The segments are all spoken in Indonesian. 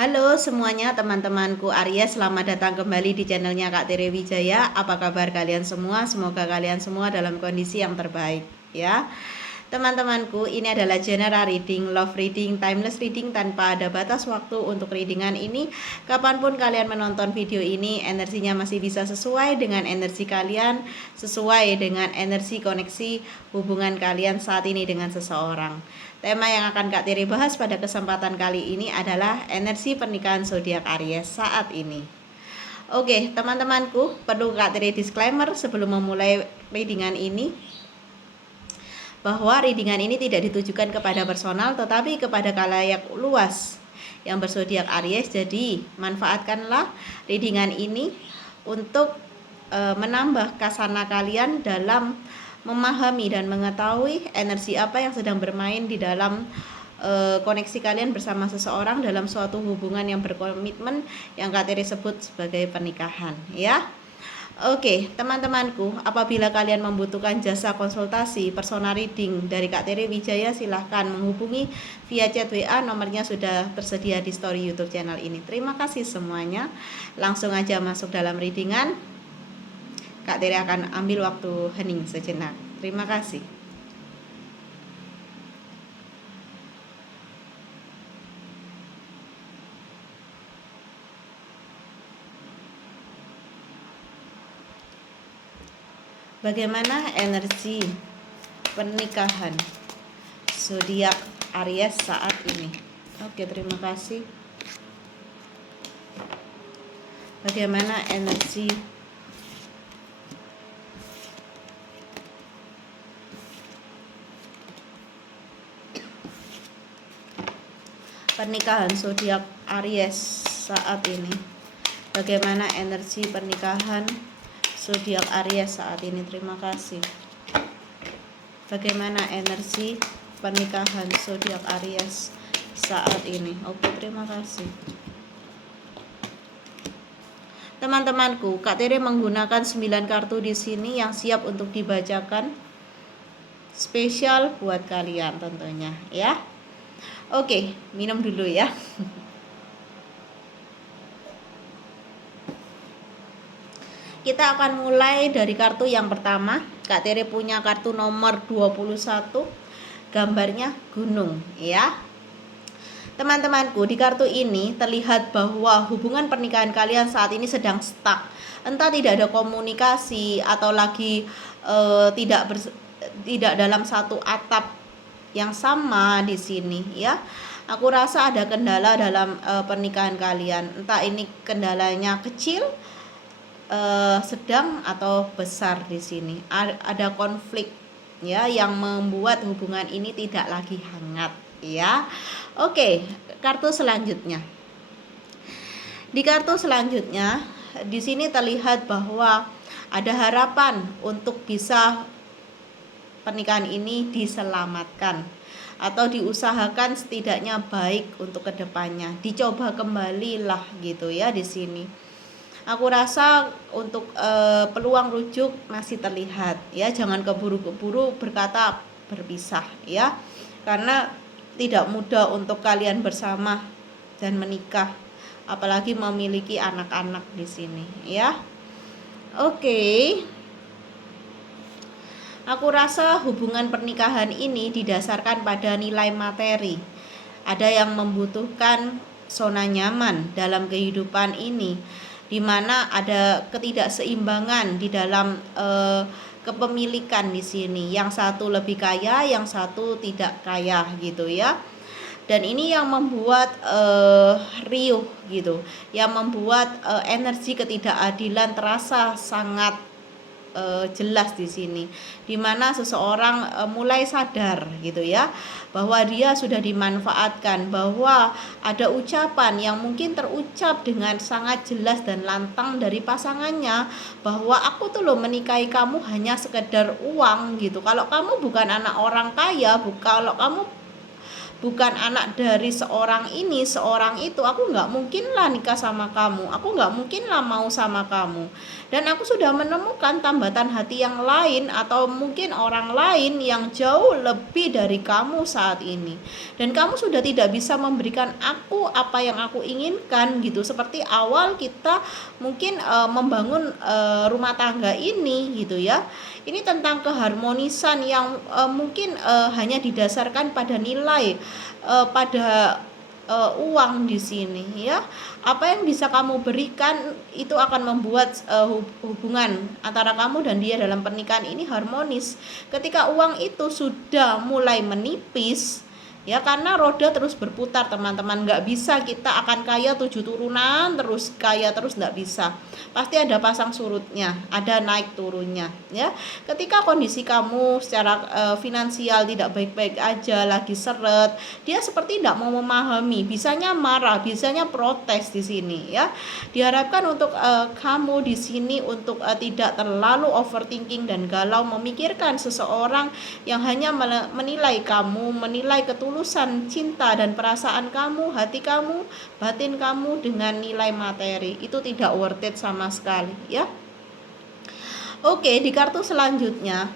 Halo semuanya teman-temanku Aries, selamat datang kembali di channelnya Kak Tere Wijaya. Apa kabar kalian semua? Semoga kalian semua dalam kondisi yang terbaik ya. Teman-temanku, ini adalah general reading, love reading, timeless reading tanpa ada batas waktu. Untuk readingan ini, kapanpun kalian menonton video ini, energinya masih bisa sesuai dengan energi kalian, sesuai dengan energi koneksi hubungan kalian saat ini dengan seseorang. Tema yang akan Kak Tiri bahas pada kesempatan kali ini adalah energi pernikahan zodiak Aries saat ini. Oke, teman-temanku, perlu Kak Tiri disclaimer sebelum memulai readingan ini, bahwa readingan ini tidak ditujukan kepada personal tetapi kepada khalayak luas yang berzodiak Aries. Jadi manfaatkanlah readingan ini untuk menambah kasana kalian dalam memahami dan mengetahui energi apa yang sedang bermain di dalam koneksi kalian bersama seseorang dalam suatu hubungan yang berkomitmen yang Kak Tiri sebut sebagai pernikahan ya. Oke, teman-temanku, apabila kalian membutuhkan jasa konsultasi personal reading dari Kak Tere Wijaya, silahkan menghubungi via chat WA, nomornya sudah tersedia di story YouTube channel ini. Terima kasih semuanya. Langsung aja masuk dalam readingan. Kak Tere akan ambil waktu hening sejenak. Terima kasih. Bagaimana energi pernikahan zodiak Aries saat ini? Oke, terima kasih. Bagaimana energi pernikahan zodiak Aries saat ini? Bagaimana energi pernikahan zodiak Aries saat ini? Terima kasih. Bagaimana energi pernikahan zodiak Aries saat ini? Oke, terima kasih. Teman-temanku, Kak Tere menggunakan 9 kartu di sini yang siap untuk dibacakan spesial buat kalian tentunya ya. Oke, minum dulu ya. Kita akan mulai dari kartu yang pertama. Kak Tere punya kartu nomor 21. Gambarnya gunung ya. Teman-temanku, di kartu ini terlihat bahwa hubungan pernikahan kalian saat ini sedang stuck. Entah tidak ada komunikasi atau lagi tidak dalam satu atap yang sama di sini ya. Aku rasa ada kendala dalam pernikahan kalian. Entah ini kendalanya kecil, sedang atau besar di sini. Ada konflik ya yang membuat hubungan ini tidak lagi hangat ya. Oke, kartu selanjutnya. Di kartu selanjutnya di sini terlihat bahwa ada harapan untuk bisa pernikahan ini diselamatkan atau diusahakan setidaknya baik untuk kedepannya. Dicoba kembali lah gitu ya di sini. Aku rasa untuk peluang rujuk masih terlihat ya. Jangan keburu-keburu berkata berpisah ya, karena tidak mudah untuk kalian bersama dan menikah, apalagi memiliki anak-anak di sini ya. Oke. Aku rasa hubungan pernikahan ini didasarkan pada nilai materi. Ada yang membutuhkan zona nyaman dalam kehidupan ini, di mana ada ketidakseimbangan di dalam kepemilikan di sini. Yang satu lebih kaya, yang satu tidak kaya gitu ya. Dan ini yang membuat riuh gitu, yang membuat energi ketidakadilan terasa sangat jelas di sini, dimana seseorang mulai sadar gitu ya, bahwa dia sudah dimanfaatkan, bahwa ada ucapan yang mungkin terucap dengan sangat jelas dan lantang dari pasangannya, bahwa aku tuh loh menikahi kamu hanya sekedar uang gitu. Kalau kamu bukan anak orang kaya, kalau kamu bukan anak dari seorang ini, seorang itu, aku nggak mungkin lah nikah sama kamu, aku nggak mungkin lah mau sama kamu. Dan aku sudah menemukan tambatan hati yang lain atau mungkin orang lain yang jauh lebih dari kamu saat ini. Dan kamu sudah tidak bisa memberikan aku apa yang aku inginkan gitu. Seperti awal kita mungkin membangun rumah tangga ini gitu ya. Ini tentang keharmonisan yang mungkin hanya didasarkan pada nilai, pada uang di sini ya. Apa yang bisa kamu berikan itu akan membuat hubungan antara kamu dan dia dalam pernikahan ini harmonis. Ketika uang itu sudah mulai menipis ya, karena roda terus berputar teman-teman, nggak bisa kita akan kaya 7 turunan terus kaya terus, nggak bisa, pasti ada pasang surutnya, ada naik turunnya ya. Ketika kondisi kamu secara finansial tidak baik-baik aja, lagi seret, dia seperti tidak mau memahami, bisanya marah, bisanya protes di sini ya. Diharapkan untuk kamu di sini untuk tidak terlalu overthinking dan galau memikirkan seseorang yang hanya menilai kamu, menilai ketulusan cinta dan perasaan kamu, hati kamu, batin kamu dengan nilai materi. Itu tidak worth it sama sekali ya. Oke, di kartu selanjutnya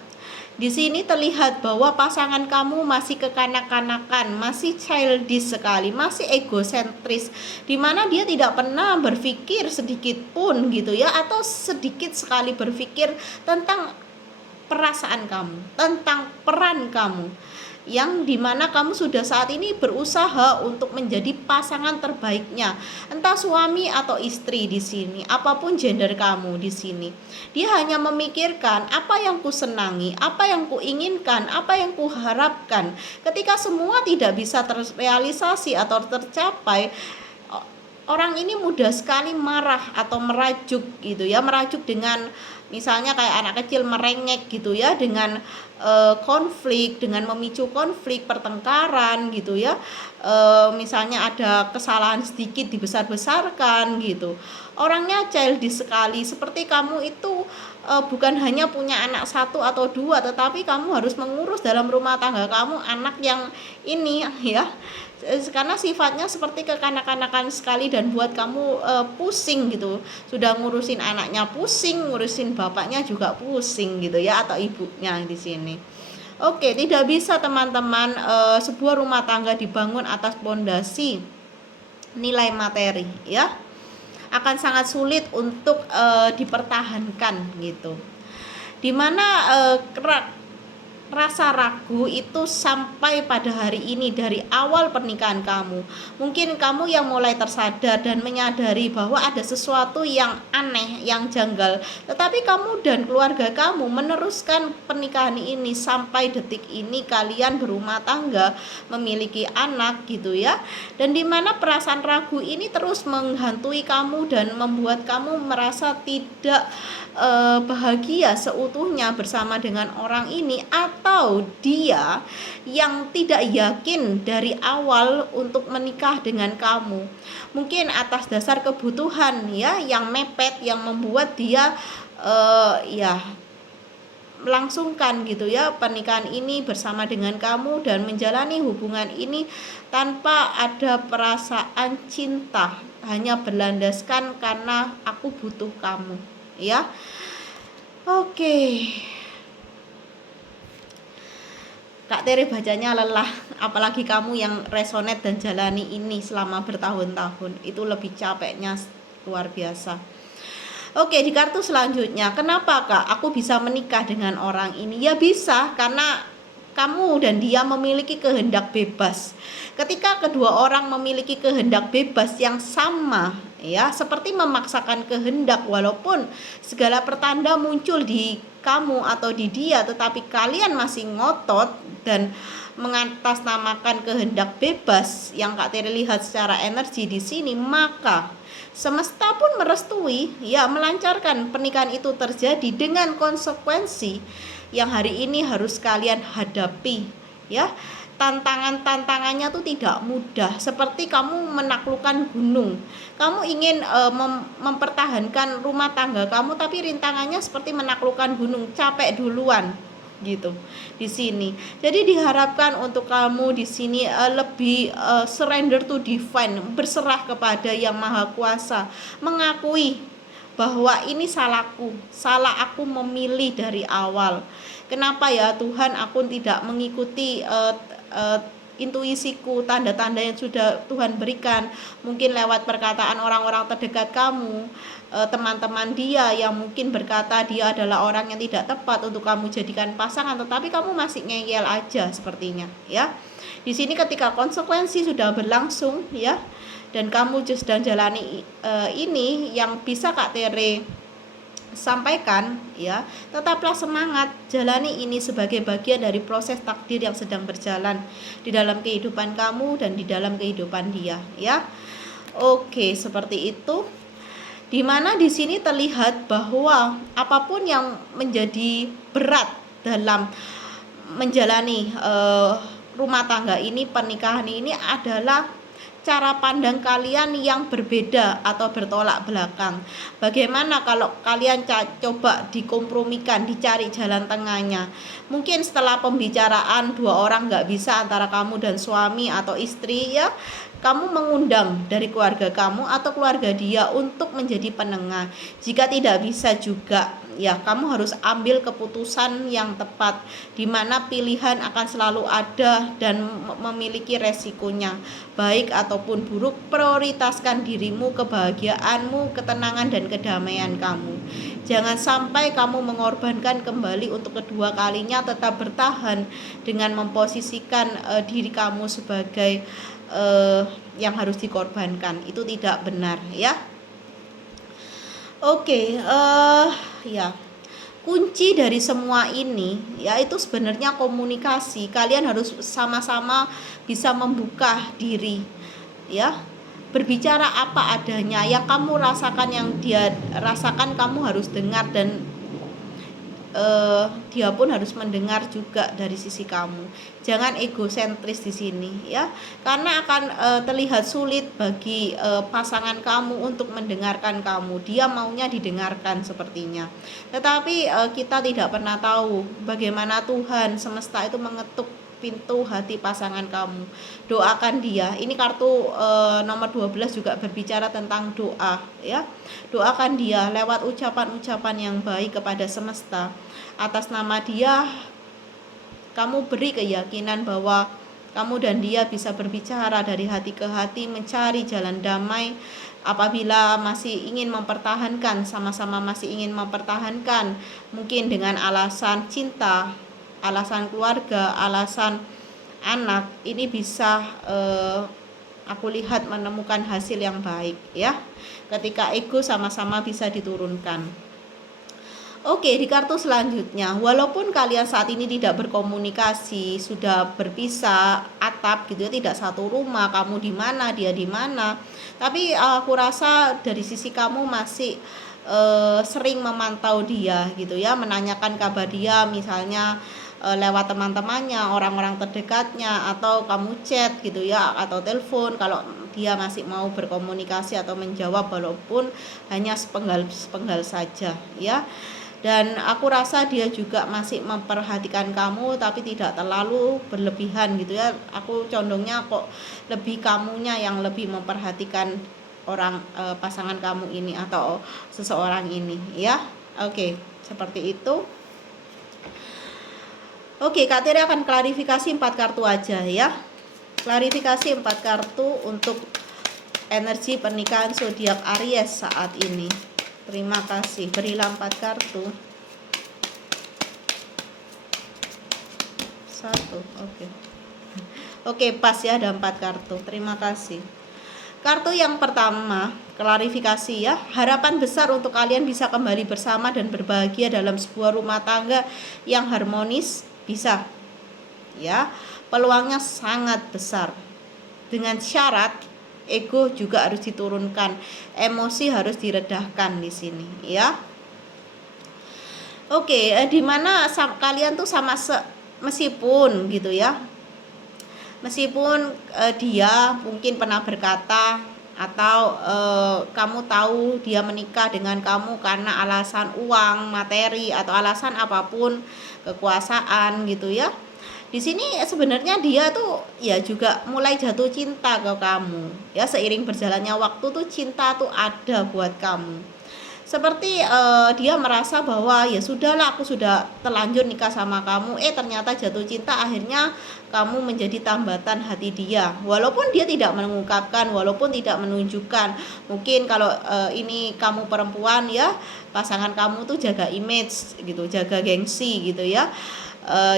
di sini terlihat bahwa pasangan kamu masih kekanak-kanakan, masih childish sekali, masih egosentris, dimana dia tidak pernah berpikir sedikit pun gitu ya, atau sedikit sekali berpikir tentang perasaan kamu, tentang peran kamu, yang dimana kamu sudah saat ini berusaha untuk menjadi pasangan terbaiknya, entah suami atau istri di sini, apapun gender kamu di sini. Dia hanya memikirkan apa yang ku senangi, apa yang ku inginkan, apa yang ku harapkan. Ketika semua tidak bisa terrealisasi atau tercapai, orang ini mudah sekali marah atau merajuk gitu ya, merajuk dengan misalnya kayak anak kecil merengek gitu ya, dengan konflik, dengan memicu konflik, pertengkaran gitu ya. Misalnya ada kesalahan sedikit dibesar-besarkan gitu. Orangnya childish sekali, seperti kamu itu bukan hanya punya anak satu atau dua, tetapi kamu harus mengurus dalam rumah tangga kamu anak yang ini ya, karena sifatnya seperti kekanak-kanakan sekali dan buat kamu pusing gitu. Sudah ngurusin anaknya pusing, ngurusin bapaknya juga pusing gitu ya, atau ibunya di sini. Oke, tidak bisa teman-teman sebuah rumah tangga dibangun atas pondasi nilai materi ya. Akan sangat sulit untuk dipertahankan gitu. Dimana rasa ragu itu sampai pada hari ini dari awal pernikahan kamu. Mungkin kamu yang mulai tersadar dan menyadari bahwa ada sesuatu yang aneh, yang janggal, tetapi kamu dan keluarga kamu meneruskan pernikahan ini sampai detik ini kalian berumah tangga, memiliki anak gitu ya. Dan dimana perasaan ragu ini terus menghantui kamu dan membuat kamu merasa tidak bahagia seutuhnya bersama dengan orang ini, atau dia yang tidak yakin dari awal untuk menikah dengan kamu, mungkin atas dasar kebutuhan ya yang mepet, yang membuat dia ya melangsungkan gitu ya pernikahan ini bersama dengan kamu dan menjalani hubungan ini tanpa ada perasaan cinta, hanya berlandaskan karena aku butuh kamu ya. Oke, Kak Tere bacanya lelah, apalagi kamu yang resonate dan jalani ini selama bertahun-tahun, itu lebih capeknya luar biasa. Oke, di kartu selanjutnya, kenapa Kak aku bisa menikah dengan orang ini? Ya bisa, karena kamu dan dia memiliki kehendak bebas. Ketika kedua orang memiliki kehendak bebas yang sama ya, seperti memaksakan kehendak, walaupun segala pertanda muncul di kamu atau di dia, tetapi kalian masih ngotot dan mengatasnamakan kehendak bebas yang Kak Tere lihat secara energi di sini, maka semesta pun merestui ya melancarkan pernikahan itu terjadi dengan konsekuensi yang hari ini harus kalian hadapi ya. Tantangannya tuh tidak mudah, seperti kamu menaklukkan gunung. Kamu ingin mempertahankan rumah tangga kamu, tapi rintangannya seperti menaklukkan gunung, capek duluan gitu di sini. Jadi diharapkan untuk kamu di sini lebih surrender to divine, berserah kepada Yang Maha Kuasa, mengakui bahwa ini salahku, salah aku memilih dari awal. Kenapa ya Tuhan, aku tidak mengikuti intuisiku, tanda-tanda yang sudah Tuhan berikan, mungkin lewat perkataan orang-orang terdekat kamu, teman-teman dia yang mungkin berkata dia adalah orang yang tidak tepat untuk kamu jadikan pasangan, tetapi kamu masih ngeyel aja sepertinya ya. Di sini ketika konsekuensi sudah berlangsung ya, dan kamu sedang jalani ini, yang bisa Kak Tere sampaikan ya, tetaplah semangat, jalani ini sebagai bagian dari proses takdir yang sedang berjalan di dalam kehidupan kamu dan di dalam kehidupan dia ya. Oke, seperti itu. Dimana di sini terlihat bahwa apapun yang menjadi berat dalam menjalani rumah tangga ini, pernikahan ini, adalah cara pandang kalian yang berbeda atau bertolak belakang. Bagaimana kalau kalian coba dikompromikan, dicari jalan tengahnya? Mungkin setelah pembicaraan dua orang nggak bisa, antara kamu dan suami atau istri ya, kamu mengundang dari keluarga kamu atau keluarga dia untuk menjadi penengah. Jika tidak bisa juga ya, kamu harus ambil keputusan yang tepat, di mana pilihan akan selalu ada dan memiliki resikonya, baik ataupun buruk. Prioritaskan dirimu, kebahagiaanmu, ketenangan dan kedamaian kamu. Jangan sampai kamu mengorbankan kembali untuk kedua kalinya, tetap bertahan dengan memposisikan diri kamu sebagai yang harus dikorbankan. Itu tidak benar ya. Oke, ya, kunci dari semua ini yaitu sebenarnya komunikasi. Kalian harus sama-sama bisa membuka diri ya, berbicara apa adanya, yang kamu rasakan, yang dia rasakan kamu harus dengar, dan dia pun harus mendengar juga dari sisi kamu. Jangan egosentris di sini ya, karena akan terlihat sulit bagi pasangan kamu untuk mendengarkan kamu. Dia maunya didengarkan sepertinya, tetapi kita tidak pernah tahu bagaimana Tuhan semesta itu mengetuk pintu hati pasangan kamu. Doakan dia. Ini kartu nomor 12 juga berbicara tentang doa ya. Doakan dia lewat ucapan-ucapan yang baik kepada semesta. Atas nama dia, kamu beri keyakinan bahwa kamu dan dia bisa berbicara dari hati ke hati, mencari jalan damai. Apabila masih ingin mempertahankan, sama-sama masih ingin mempertahankan, mungkin dengan alasan cinta, alasan keluarga, alasan anak, ini bisa aku lihat menemukan hasil yang baik ya, ketika ego sama-sama bisa diturunkan. Oke, di kartu selanjutnya, walaupun kalian saat ini tidak berkomunikasi, sudah berpisah atap gitu ya, tidak satu rumah, kamu di mana, dia di mana, tapi aku rasa dari sisi kamu masih sering memantau dia gitu ya, menanyakan kabar dia, misalnya lewat teman-temannya, orang-orang terdekatnya, atau kamu chat gitu ya, atau telepon kalau dia masih mau berkomunikasi atau menjawab, walaupun hanya sepenggal saja ya. Dan aku rasa dia juga masih memperhatikan kamu, tapi tidak terlalu berlebihan gitu ya. Aku condongnya kok lebih kamunya yang lebih memperhatikan orang pasangan kamu ini atau seseorang ini ya. Oke, seperti itu. Oke, Kak Tere akan klarifikasi 4 kartu aja ya. Klarifikasi 4 kartu untuk energi pernikahan zodiak Aries saat ini. Terima kasih. Berilah 4 kartu. 1. Oke. Oke, pas ya, ada 4 kartu. Terima kasih. Kartu yang pertama, klarifikasi ya. Harapan besar untuk kalian bisa kembali bersama dan berbahagia dalam sebuah rumah tangga yang harmonis, bisa. Ya. Peluangnya sangat besar. Dengan syarat ego juga harus diturunkan, emosi harus diredahkan di sini ya. Oke, di mana kalian tuh meskipun gitu ya, meskipun dia mungkin pernah berkata atau kamu tahu dia menikah dengan kamu karena alasan uang, materi, atau alasan apapun, kekuasaan gitu ya. Di sini sebenarnya dia tuh ya juga mulai jatuh cinta ke kamu ya, seiring berjalannya waktu tuh cinta tuh ada buat kamu. Seperti dia merasa bahwa ya sudahlah, aku sudah terlanjur nikah sama kamu, ternyata jatuh cinta, akhirnya kamu menjadi tambatan hati dia, walaupun dia tidak mengungkapkan, walaupun tidak menunjukkan. Mungkin kalau ini kamu perempuan ya, pasangan kamu tuh jaga image gitu, jaga gengsi gitu ya.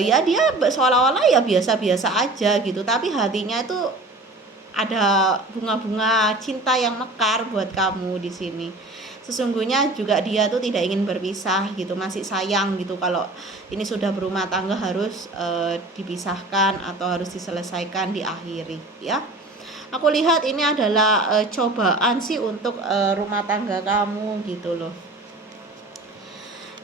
Ya dia seolah-olah ya biasa-biasa aja gitu, tapi hatinya itu ada bunga-bunga cinta yang mekar buat kamu di sini. Sesungguhnya juga dia tuh tidak ingin berpisah gitu, masih sayang gitu kalau ini sudah berumah tangga harus dipisahkan atau harus diselesaikan, diakhiri ya. Aku lihat ini adalah cobaan sih untuk rumah tangga kamu gitu loh.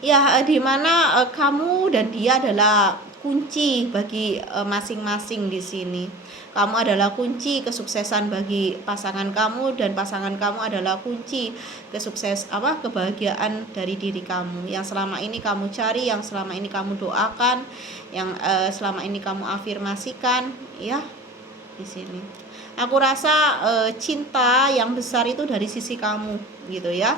Ya, dimana kamu dan dia adalah kunci bagi masing-masing di sini. Kamu adalah kunci kesuksesan bagi pasangan kamu, dan pasangan kamu adalah kunci kebahagiaan dari diri kamu yang selama ini kamu cari, yang selama ini kamu doakan, yang selama ini kamu afirmasikan ya di sini. Aku rasa cinta yang besar itu dari sisi kamu gitu ya.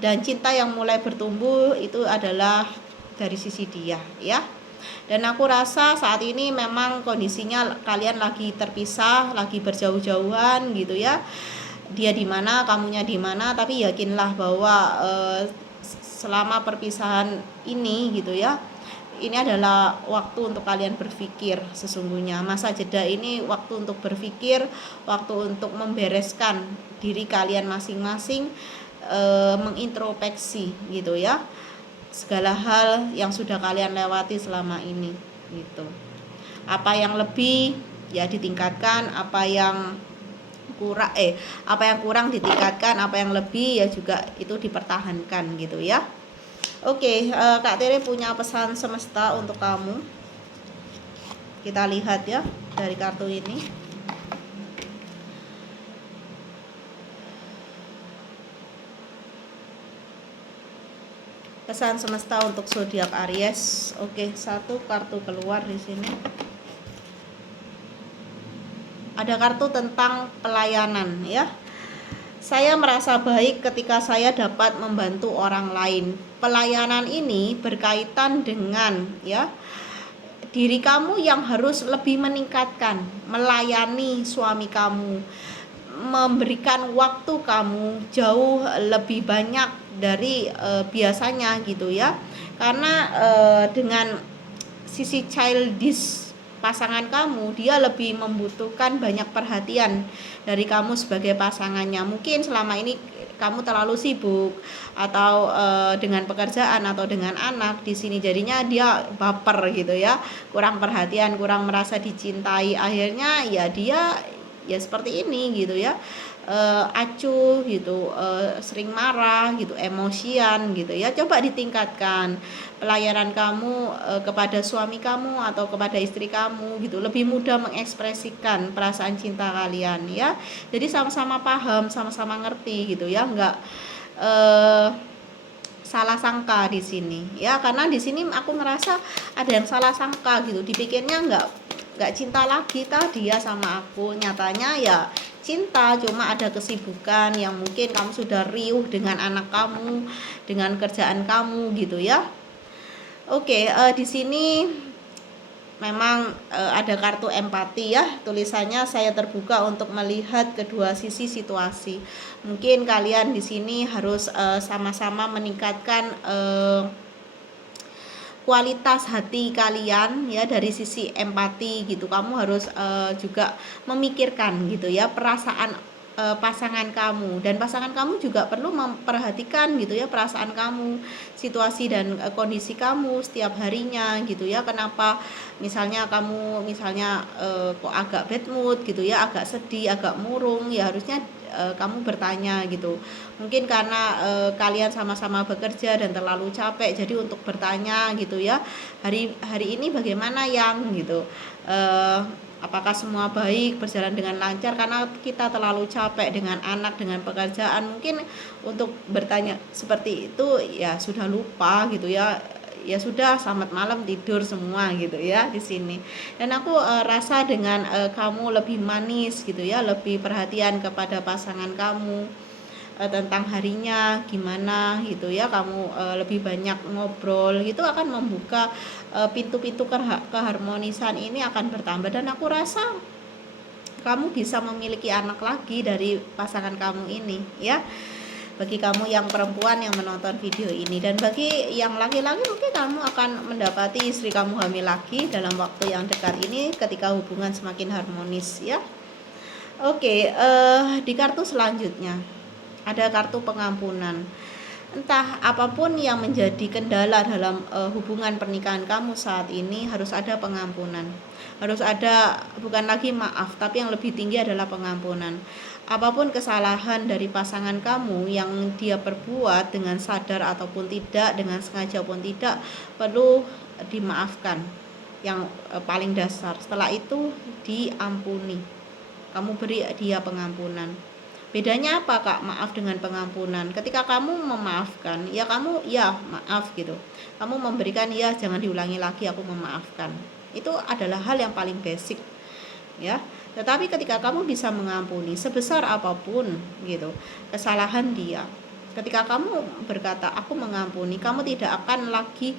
Dan cinta yang mulai bertumbuh itu adalah dari sisi dia ya. Dan aku rasa saat ini memang kondisinya kalian lagi terpisah, lagi berjauh-jauhan gitu ya. Dia di mana, kamunya di mana, tapi yakinlah bahwa selama perpisahan ini gitu ya, ini adalah waktu untuk kalian berpikir. Sesungguhnya masa jeda ini waktu untuk berpikir, waktu untuk membereskan diri kalian masing-masing, mengintrospeksi gitu ya, segala hal yang sudah kalian lewati selama ini gitu. Apa yang lebih ya ditingkatkan, apa yang kurang ditingkatkan, apa yang lebih ya juga itu dipertahankan gitu ya. Oke, Kak Tere punya pesan semesta untuk kamu. Kita lihat ya dari kartu ini. Pesan semesta untuk zodiak Aries. Oke, satu kartu keluar di sini. Ada kartu tentang pelayanan ya. Saya merasa baik ketika saya dapat membantu orang lain. Pelayanan ini berkaitan dengan ya diri kamu yang harus lebih meningkatkan, melayani suami kamu, memberikan waktu kamu jauh lebih banyak dari biasanya gitu ya. Karena dengan sisi childish pasangan kamu, dia lebih membutuhkan banyak perhatian dari kamu sebagai pasangannya. Mungkin selama ini kamu terlalu sibuk atau dengan pekerjaan atau dengan anak di sini, jadinya dia baper gitu ya, kurang perhatian, kurang merasa dicintai. Akhirnya ya dia ya seperti ini gitu ya, acuh gitu, sering marah gitu, emosian gitu ya. Coba ditingkatkan pelayanan kamu kepada suami kamu atau kepada istri kamu gitu, lebih mudah mengekspresikan perasaan cinta kalian ya. Jadi sama-sama paham, sama-sama ngerti gitu ya, enggak salah sangka di sini ya. Karena di sini aku merasa ada yang salah sangka gitu, dipikirnya enggak cinta lagi dia sama aku, nyatanya ya cinta, cuma ada kesibukan yang mungkin kamu sudah riuh dengan anak kamu, dengan kerjaan kamu gitu ya. Oke, di sini memang ada kartu empati ya, tulisannya saya terbuka untuk melihat kedua sisi situasi. Mungkin kalian di sini harus sama-sama meningkatkan kualitas hati kalian ya dari sisi empati gitu. Kamu harus juga memikirkan gitu ya perasaan pasangan kamu, dan pasangan kamu juga perlu memperhatikan gitu ya perasaan kamu, situasi dan kondisi kamu setiap harinya gitu ya. Kenapa misalnya kamu kok agak bad mood gitu ya, agak sedih, agak murung, ya harusnya kamu bertanya gitu. Mungkin karena kalian sama-sama bekerja dan terlalu capek, jadi untuk bertanya gitu ya, hari ini bagaimana yang gitu, apakah semua baik, berjalan dengan lancar, karena kita terlalu capek dengan anak, dengan pekerjaan. Mungkin untuk bertanya seperti itu ya sudah lupa gitu ya. Ya sudah, selamat malam, tidur semua gitu ya di sini. Dan aku rasa dengan kamu lebih manis gitu ya, lebih perhatian kepada pasangan kamu, tentang harinya gimana gitu ya, kamu lebih banyak ngobrol gitu, akan membuka pintu-pintu keharmonisan ini akan bertambah. Dan aku rasa kamu bisa memiliki anak lagi dari pasangan kamu ini ya, bagi kamu yang perempuan yang menonton video ini. Dan bagi yang laki-laki, mungkin kamu akan mendapati istri kamu hamil lagi dalam waktu yang dekat ini ketika hubungan semakin harmonis ya. Oke, di kartu selanjutnya ada kartu pengampunan. Entah apapun yang menjadi kendala dalam hubungan pernikahan kamu saat ini, harus ada pengampunan. Harus ada, bukan lagi maaf, tapi yang lebih tinggi adalah pengampunan. Apapun kesalahan dari pasangan kamu yang dia perbuat dengan sadar ataupun tidak, dengan sengaja pun tidak, perlu dimaafkan. Yang paling dasar, setelah itu diampuni. Kamu beri dia pengampunan. Bedanya apa Kak, maaf dengan pengampunan? Ketika kamu memaafkan, ya kamu ya maaf gitu. Kamu memberikan ya jangan diulangi lagi, aku memaafkan. Itu adalah hal yang paling basic ya. Tetapi ketika kamu bisa mengampuni sebesar apapun gitu kesalahan dia, ketika kamu berkata aku mengampuni, kamu tidak akan lagi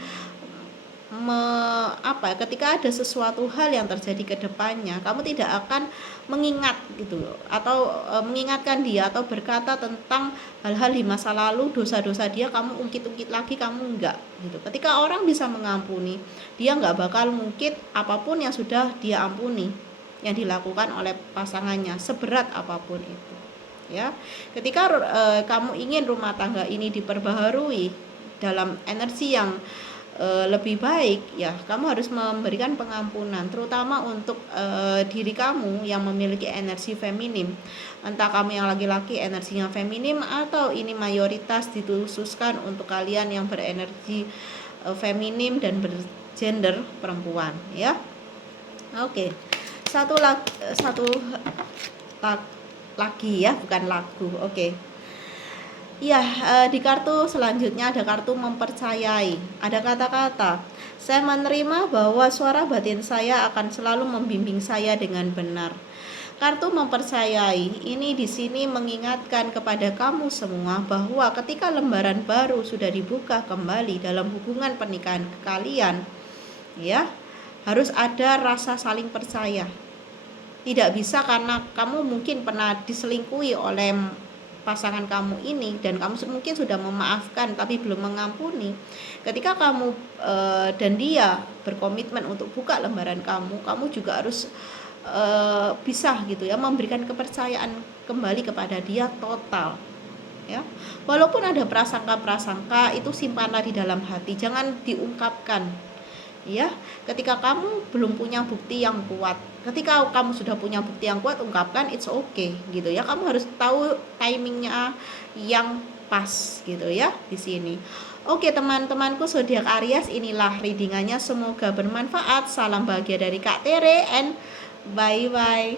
ketika ada sesuatu hal yang terjadi ke depannya, kamu tidak akan mengingat gitu atau mengingatkan dia atau berkata tentang hal-hal di masa lalu, dosa-dosa dia kamu ungkit-ungkit lagi, kamu enggak gitu. Ketika orang bisa mengampuni, dia enggak bakal mungkit apapun yang sudah dia ampuni yang dilakukan oleh pasangannya, seberat apapun itu ya. Ketika kamu ingin rumah tangga ini diperbaharui dalam energi yang lebih baik ya, kamu harus memberikan pengampunan, terutama untuk diri kamu yang memiliki energi feminim. Entah kamu yang laki-laki energinya feminim, atau ini mayoritas dikhususkan untuk kalian yang berenergi feminim dan bergender perempuan ya. Oke. Satu lagi ya, bukan lagu. Oke. Ya, di kartu selanjutnya ada kartu mempercayai. Ada kata-kata, saya menerima bahwa suara batin saya akan selalu membimbing saya dengan benar. Kartu mempercayai ini di sini mengingatkan kepada kamu semua bahwa ketika lembaran baru sudah dibuka kembali dalam hubungan pernikahan kalian, ya, harus ada rasa saling percaya. Tidak bisa karena kamu mungkin pernah diselingkuhi oleh pasangan kamu ini dan kamu mungkin sudah memaafkan tapi belum mengampuni. Ketika kamu dan dia berkomitmen untuk buka lembaran kamu juga harus bisa gitu ya, memberikan kepercayaan kembali kepada dia total ya. Walaupun ada prasangka-prasangka, itu simpanlah di dalam hati, jangan diungkapkan ya. Ketika kamu belum punya bukti yang kuat, ketika kamu sudah punya bukti yang kuat, ungkapkan, it's okay gitu ya. Kamu harus tahu timingnya yang pas gitu ya di sini. Oke teman-temanku zodiak Aries, inilah readingannya, semoga bermanfaat. Salam bahagia dari Kak Tere and bye bye.